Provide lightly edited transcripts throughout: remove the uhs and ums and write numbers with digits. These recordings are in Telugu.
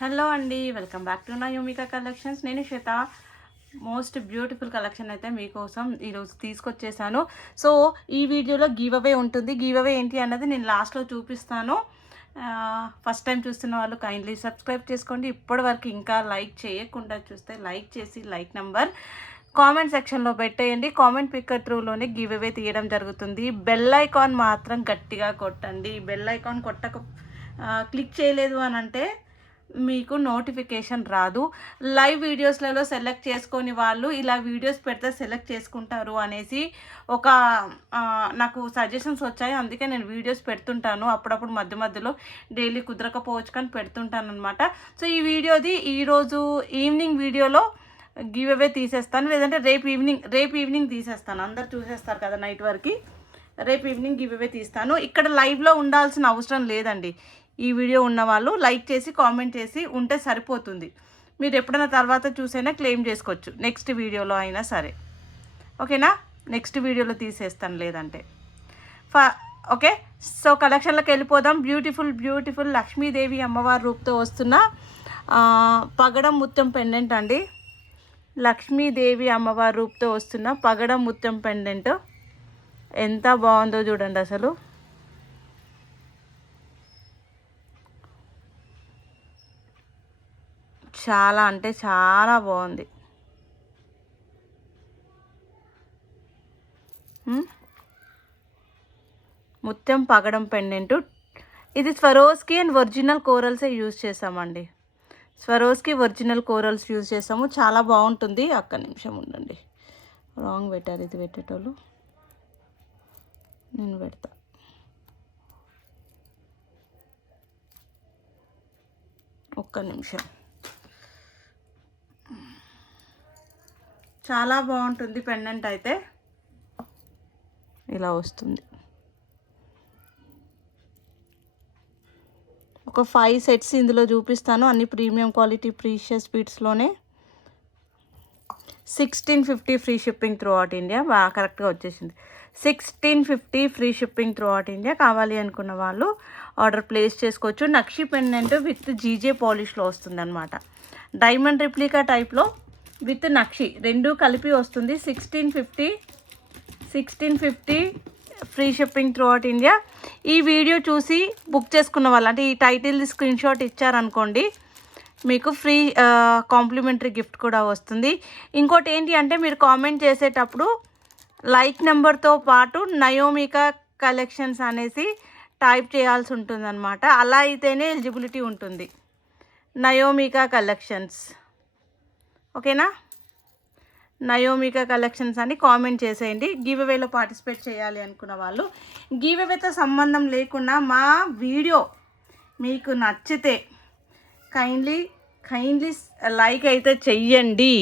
హలో అండి, వెల్కమ్ బ్యాక్ టు నయోమిక కలెక్షన్స్. నేను శ్వేత. మోస్ట్ బ్యూటిఫుల్ కలెక్షన్ అయితే మీకోసం ఈరోజు తీసుకొచ్చేసాను. సో ఈ వీడియోలో గివ్ అవే ఉంటుంది. గివ్ అవే ఏంటి అన్నది నేను లాస్ట్లో చూపిస్తాను. ఫస్ట్ టైం చూస్తున్న వాళ్ళు కైండ్లీ సబ్స్క్రైబ్ చేసుకోండి. ఇప్పటి వరకు ఇంకా లైక్ చేయకుండా చూస్తే లైక్ చేసి లైక్ నెంబర్ కామెంట్ సెక్షన్లో పెట్టేయండి. కామెంట్ పిక్కర్ త్రూలోనే గివ్ అవే తీయడం జరుగుతుంది. బెల్ ఐకాన్ మాత్రం గట్టిగా కొట్టండి. బెల్ ఐకాన్ క్లిక్ చేయలేదు అని అంటే మీకు నోటిఫికేషన్ రాదు. లైవ్ వీడియోస్లలో సెలెక్ట్ చేసుకొని వాళ్ళు ఇలా వీడియోస్ పెడితే సెలెక్ట్ చేసుకుంటారు అనేసి నాకు సజెషన్స్ వచ్చాయి. అందుకే నేను వీడియోస్ పెడుతుంటాను అప్పుడప్పుడు మధ్యలో డైలీ కుదరకపోవచ్చు కానీ పెడుతుంటాను అనమాట. సో ఈ వీడియోది ఈరోజు ఈవినింగ్ వీడియోలో గివ్ అవే తీసేస్తాను, లేదంటే రేపు ఈవినింగ్ తీసేస్తాను. అందరు చూసేస్తారు కదా నైట్ వరకు. రేపు ఈవినింగ్ గివ్ అవే తీస్తాను. ఇక్కడ లైవ్లో ఉండాల్సిన అవసరం లేదండి. ఈ వీడియో ఉన్న వాళ్ళు లైక్ చేసి కామెంట్ చేసి ఉంటే సరిపోతుంది. మీరు ఎప్పుడైనా తర్వాత చూసైనా క్లెయిమ్ చేసుకోవచ్చు, నెక్స్ట్ వీడియోలో అయినా సరే. ఓకేనా? నెక్స్ట్ వీడియోలో తీసేస్తాను లేదంటే. ఓకే, సో కలెక్షన్లోకి వెళ్ళిపోదాం. బ్యూటిఫుల్ లక్ష్మీదేవి అమ్మవారి రూపుతో వస్తున్న పగడం ముత్యం పెండెంట్ అండి. లక్ష్మీదేవి అమ్మవారి రూపుతో వస్తున్న పగడం ముత్యం పెండెంట్ ఎంత బాగుందో చూడండి. అసలు చాలా అంటే చాలా బాగుంది. ముత్యం పగడం పెండెంట్. ఇది స్వరోస్కి అండ్ ఒరిజినల్ కోరల్సే యూజ్ చేసామండి. స్వరోస్కి ఒరిజినల్ కోరల్స్ యూజ్ చేసాము. చాలా బాగుంటుంది. ఒక్క నిమిషం ఉండండి, రాంగ్ పెట్టారు. ఇది పెట్టేటోళ్ళు నేను పెడతా. ఒక్క నిమిషం. చాలా బాగుంటుంది పెండెంట్ అయితే. ఇలా వస్తుంది. ఒక 5 సెట్స్ ఇందులో చూపిస్తాను. అన్ని ప్రీమియం క్వాలిటీ ప్రీషియస్ బీడ్స్లోనే. 1650 free shipping through out India. బాగా కరెక్ట్గా వచ్చేసింది. 1650 free shipping through out India. కావాలి అనుకున్న వాళ్ళు ఆర్డర్ ప్లేస్ చేసుకోవచ్చు. నక్షి పెండెంట్ విత్ జీజే పాలిష్లో వస్తుంది అనమాట. డైమండ్ రిప్లికా టైప్లో విత్ నక్షి రెండు కలిపి వస్తుంది. 1650 ఫ్రీ షిప్పింగ్ త్రూ అవుట్ ఇండియా. ఈ వీడియో చూసి బుక్ చేసుకున్న వాళ్ళు, అంటే ఈ టైటిల్ స్క్రీన్ షాట్ ఇచ్చారనుకోండి, మీకు ఫ్రీ కాంప్లిమెంటరీ గిఫ్ట్ కూడా వస్తుంది. ఇంకోటి ఏంటి అంటే మీరు కామెంట్ చేసేటప్పుడు లైక్ నెంబర్తో పాటు నయోమికా కలెక్షన్స్ అనేసి టైప్ చేయాల్సి ఉంటుందన్నమాట. అలా అయితేనే ఎలిజిబిలిటీ ఉంటుంది. నయోమికా కలెక్షన్స్, ఓకేనా? నయోమికా కలెక్షన్స్ అని కామెంట్ చేసేయండి. గివ్ అవేలో పార్టిసిపేట్ చేయాలి అనుకున్న వాళ్ళు. గివ్ అవేతో సంబంధం లేకుండా మా వీడియో మీకు నచ్చితే కైండ్లీ లైక్ అయితే చెయ్యండి.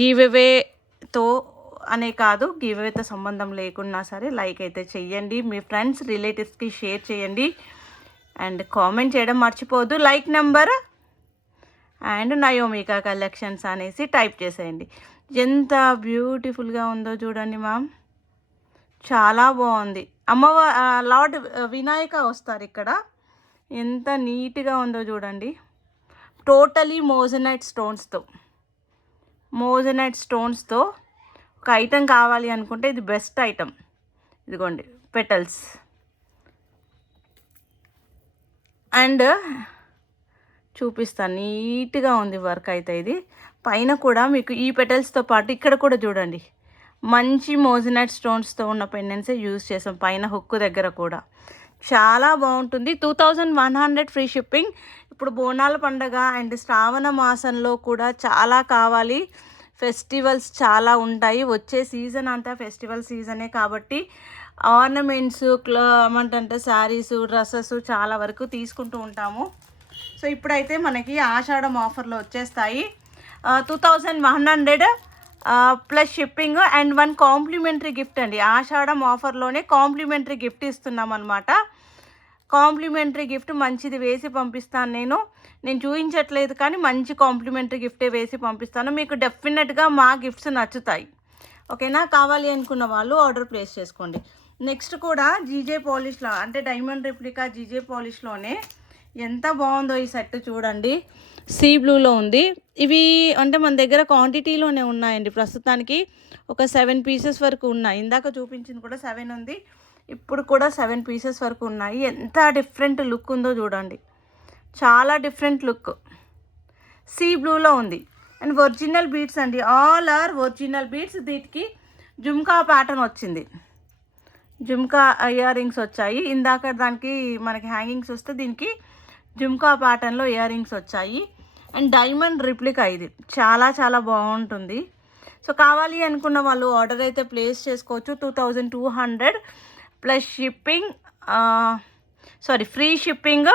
గివ్ అవేతో అనే కాదు, గివ్ అవేతో సంబంధం లేకున్నా సరే లైక్ అయితే చెయ్యండి. మీ ఫ్రెండ్స్ రిలేటివ్స్కి షేర్ చేయండి అండ్ కామెంట్ చేయడం మర్చిపోవద్దు. లైక్ నెంబర్ అండ్ నయోమికా కలెక్షన్స్ అనేసి టైప్ చేసేయండి. ఎంత బ్యూటిఫుల్గా ఉందో చూడండి మ్యామ్. చాలా బాగుంది. లార్డ్ వినాయక వస్తారు ఇక్కడ. ఎంత నీట్గా ఉందో చూడండి. టోటలీ మోజనైట్ స్టోన్స్తో ఒక ఐటెం కావాలి అనుకుంటే ఇది బెస్ట్ ఐటెం. ఇదిగోండి పెటల్స్. అండ్ చూపిస్తాను, నీట్గా ఉంది వర్క్ అయితే. ఇది పైన కూడా మీకు ఈ పెటల్స్తో పాటు ఇక్కడ కూడా చూడండి మంచి మోజనైట్ స్టోన్స్తో ఉన్న పెండెంట్సే యూజ్ చేసాం. పైన హుక్కు దగ్గర కూడా చాలా బాగుంటుంది. 2100 ఫ్రీ షిప్పింగ్. ఇప్పుడు బోనాల పండగ అండ్ శ్రావణ మాసంలో కూడా చాలా కావాలి. ఫెస్టివల్స్ చాలా ఉంటాయి. వచ్చే సీజన్ అంతా ఫెస్టివల్ సీజనే కాబట్టి ఆర్నమెంట్స్, ఏమంటే శారీసు, డ్రెస్సెస్ చాలా వరకు తీసుకుంటూ ఉంటాము. సో ఇప్పుడైతే మనకి ఆషాఢం ఆఫర్లో వచ్చేస్తాయి. 2100 plus shipping and 1 complementary gift అండి. ఆషాఢం ఆఫర్లోనే కాంప్లిమెంటరీ గిఫ్ట్ ఇస్తున్నాం అనమాట. కాంప్లిమెంటరీ గిఫ్ట్ మంచిది వేసి పంపిస్తాను. నేను చూపించట్లేదు కానీ మంచి కాంప్లిమెంటరీ గిఫ్టే వేసి పంపిస్తాను. మీకు డెఫినెట్గా మా గిఫ్ట్స్ నచ్చుతాయి. ఓకేనా? కావాలి అనుకున్న వాళ్ళు ఆర్డర్ ప్లేస్ చేసుకోండి. నెక్స్ట్ కూడా జీజే పాలిష్లో, అంటే డైమండ్ రిప్లికా జీజే పాలిష్లోనే ఎంత బాగుందో ఈ సెట్ చూడండి. సీ బ్లూలో ఉంది. ఇవి అంటే మన దగ్గర క్వాంటిటీలోనే ఉన్నాయండి. ప్రస్తుతానికి ఒక 7 పీసెస్ వరకు ఉన్నాయి. ఇందాక చూపించింది కూడా 7 ఉంది, ఇప్పుడు కూడా 7 పీసెస్ వరకు ఉన్నాయి. ఎంత డిఫరెంట్ లుక్ ఉందో చూడండి, చాలా డిఫరెంట్ లుక్. సీ బ్లూలో ఉంది అండ్ ఒరిజినల్ బీడ్స్ అండి, ఆల్ ఆర్ ఒరిజినల్ బీడ్స్. వీటికి జుమ్కా ప్యాటర్న్ వచ్చింది, జుమ్కా ఇయర్ రింగ్స్ వచ్చాయి. ఇందాక దానికి మనకి హ్యాంగింగ్స్ వస్తే దీనికి జుమ్కా ప్యాటర్న్లో ఇయర్ రింగ్స్ వచ్చాయి అండ్ డైమండ్ రిప్లికా. ఇది చాలా చాలా బాగుంటుంది. సో కావాలి అనుకున్న వాళ్ళు ఆర్డర్ అయితే ప్లేస్ చేసుకోవచ్చు. 2200 plus shipping, free shipping,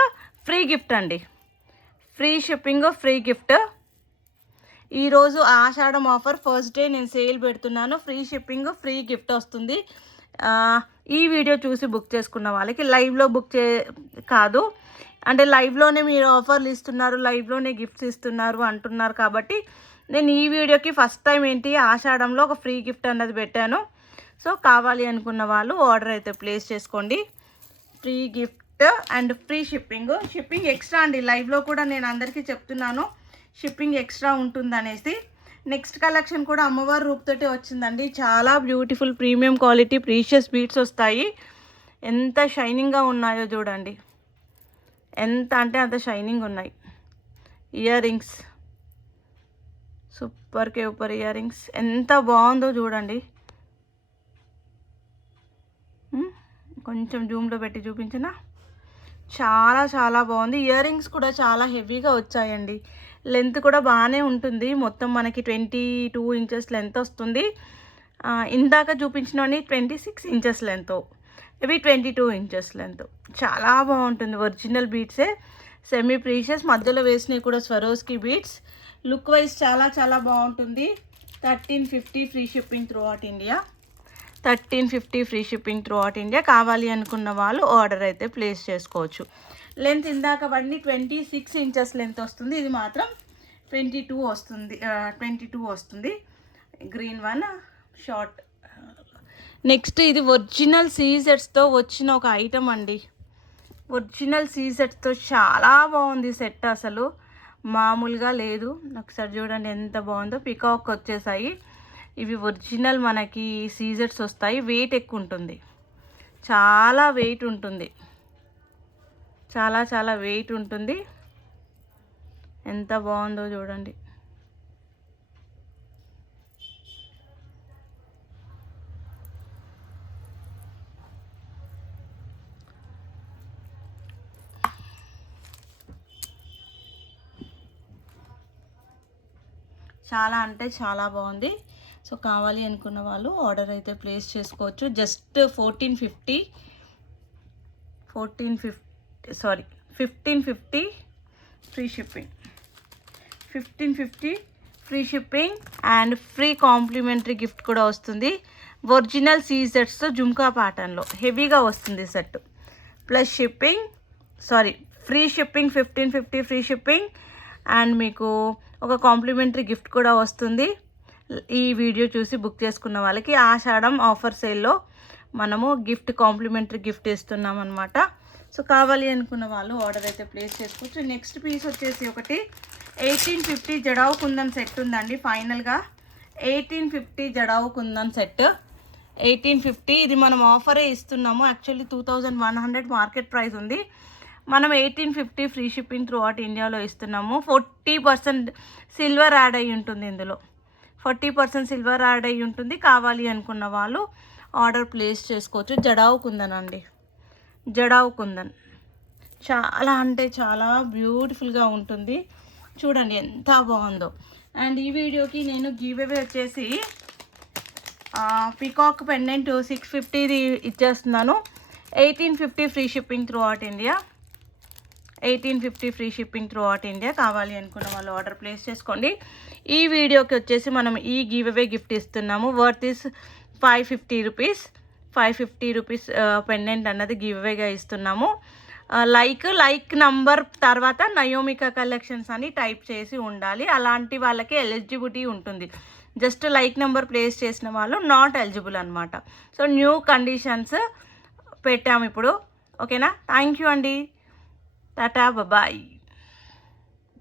free gift అండి. Free shipping, free gift. ఈరోజు ఆషాఢం ఆఫర్ ఫస్ట్ డే నేను సేల్ పెడుతున్నాను. ఫ్రీ షిప్పింగ్, ఫ్రీ గిఫ్ట్ వస్తుంది. ఈ వీడియో చూసి బుక్ చేసుకున్న వాళ్ళకి లైవ్లో బుక్ కాదు అంటే లైవ్లోనే మీరు ఆఫర్లు ఇస్తున్నారు, లైవ్లోనే గిఫ్ట్స్ ఇస్తున్నారు అంటున్నారు కాబట్టి నేను ఈ వీడియోకి ఫస్ట్ టైం ఏంటి ఆషాఢంలో ఒక ఫ్రీ గిఫ్ట్ అన్నది పెట్టాను. సో కావాలి అనుకున్న వాళ్ళు ఆర్డర్ అయితే ప్లేస్ చేసుకోండి. Free gift and free shipping. Shipping extra అండి, లైవ్లో కూడా నేను అందరికీ చెప్తున్నాను షిప్పింగ్ ఎక్స్ట్రా ఉంటుందనేసి. నెక్స్ట్ కలెక్షన్ కూడా అమ్మవారి రూపుతోటి వచ్చిందండి. చాలా beautiful premium quality precious beads వస్తాయి. ఎంత షైనింగ్గా ఉన్నాయో చూడండి, ఎంత అంటే అంత షైనింగ్ ఉన్నాయి. Ear rings super కేపర్ ear rings ఎంత బాగుందో చూడండి. కొంచెం జూమ్లో పెట్టి చూపించినా చాలా చాలా బాగుంది. ఇయర్ రింగ్స్ కూడా చాలా హెవీగా వచ్చాయండి. లెంత్ కూడా బాగానే ఉంటుంది. మొత్తం మనకి 22 ఇంచెస్ లెంత్ వస్తుంది. ఇందాక చూపించినవన్నీ 26 ఇంచెస్ లెంత్, ఇవి 22 ఇంచెస్ లెంత్. చాలా బాగుంటుంది. ఒరిజినల్ బీడ్సే, సెమీ ప్రీషియస్, మధ్యలో వేసినవి కూడా స్వరోస్కి బీడ్స్. లుక్ వైజ్ చాలా చాలా బాగుంటుంది. 1350 free shipping through out India. 1350 free shipping through out India. కావాలి అనుకున్న వాళ్ళు ఆర్డర్ అయితే ప్లేస్ చేసుకోవచ్చు. లెంత్ ఇందాక అవన్నీ 26 ఇంచెస్ లెంత్ వస్తుంది, ఇది మాత్రం 22 వస్తుంది. 22 వస్తుంది. Green one short. నెక్స్ట్ ఇది ఒరిజినల్ సీజెట్స్తో వచ్చిన ఒక ఐటమ్ అండి. ఒరిజినల్ సీజెట్స్తో చాలా బాగుంది సెట్, అసలు మామూలుగా లేదు. ఒకసారి చూడండి ఎంత బాగుందో. పికాక్ వచ్చేసాయి. ఇవి ఒరిజినల్ మనకి సీజెట్స్ వస్తాయి. వెయిట్ ఎక్కువ ఉంటుంది, చాలా వెయిట్ ఉంటుంది, చాలా చాలా వెయిట్ ఉంటుంది. ఎంత బాగుందో చూడండి. చాలా అంటే చాలా బాగుంది. సో కావాలి అనుకున్న వాళ్ళు ఆర్డర్ అయితే ప్లేస్ చేసుకోవచ్చు. Just 1550 free shipping. 1550 free shipping and free complementary gift కూడా వస్తుంది. ఒరిజినల్ సీజెట్స్తో జుమ్కా ప్యాటర్న్లో హెవీగా వస్తుంది set. Plus shipping free shipping, 1550 free shipping and మీకు ఒక కాంప్లిమెంటరీ గిఫ్ట్ కూడా వస్తుంది. ఈ వీడియో చూసి బుక్ చేసుకున్న వాళ్ళకి ఆషాఢం ఆఫర్ సేల్లో మనము గిఫ్ట్ కాంప్లిమెంటరీ గిఫ్ట్ ఇస్తున్నాం అనమాట. సో కావాలి అనుకున్న వాళ్ళు ఆర్డర్ అయితే ప్లేస్ చేసుకోవచ్చు. నెక్స్ట్ పీస్ వచ్చేసి ఒకటి 1850 జడావు కుందన్ సెట్ ఉందండి. ఫైనల్గా 1850 జడావు కుందన్ సెట్ 1850. ఇది మనం ఆఫరే ఇస్తున్నాము. యాక్చువల్లీ 2100 మార్కెట్ ప్రైస్ ఉంది, మనం 1850 ఫ్రీ షిప్పింగ్ త్రూ అవుట్ ఇండియాలో ఇస్తున్నాము. 40% సిల్వర్ యాడ్ అయ్యి ఉంటుంది. ఇందులో 40% సిల్వర్ యాడ్ అయ్యి ఉంటుంది. కావాలి అనుకున్న వాళ్ళు ఆర్డర్ ప్లేస్ చేసుకోవచ్చు. జడావు కుందన్ అండి, జడావు కుందన్ చాలా అంటే చాలా బ్యూటిఫుల్గా ఉంటుంది. చూడండి ఎంత బాగుందో. అండ్ ఈ వీడియోకి నేను గివ్ అవే వచ్చేసి పికాక్ పెండెంట్ 650 ఇచ్చేస్తున్నాను. 1850 free shipping through out India. 1850 free shipping through out India. కావాలి అనుకున్న వాళ్ళు ఆర్డర్ ప్లేస్ చేసుకోండి. ఈ వీడియోకి వచ్చేసి మనం ఈ గివ్ అవే గిఫ్ట్ ఇస్తున్నాము. Worth is 550 rupees. 550 rupees pendant అన్నది గివ్ అవేగా ఇస్తున్నాము. లైక్ నంబర్ తర్వాత నయోమికా కలెక్షన్స్ అని టైప్ చేసి ఉండాలి. అలాంటి వాళ్ళకి ఎలిజిబిలిటీ ఉంటుంది. జస్ట్ లైక్ నెంబర్ ప్లేస్ చేసిన వాళ్ళు నాట్ ఎలిజిబుల్ అనమాట. సో న్యూ కండిషన్స్ పెట్టాము ఇప్పుడు. ఓకేనా? థ్యాంక్ యూ అండి. టాటా బాయ్.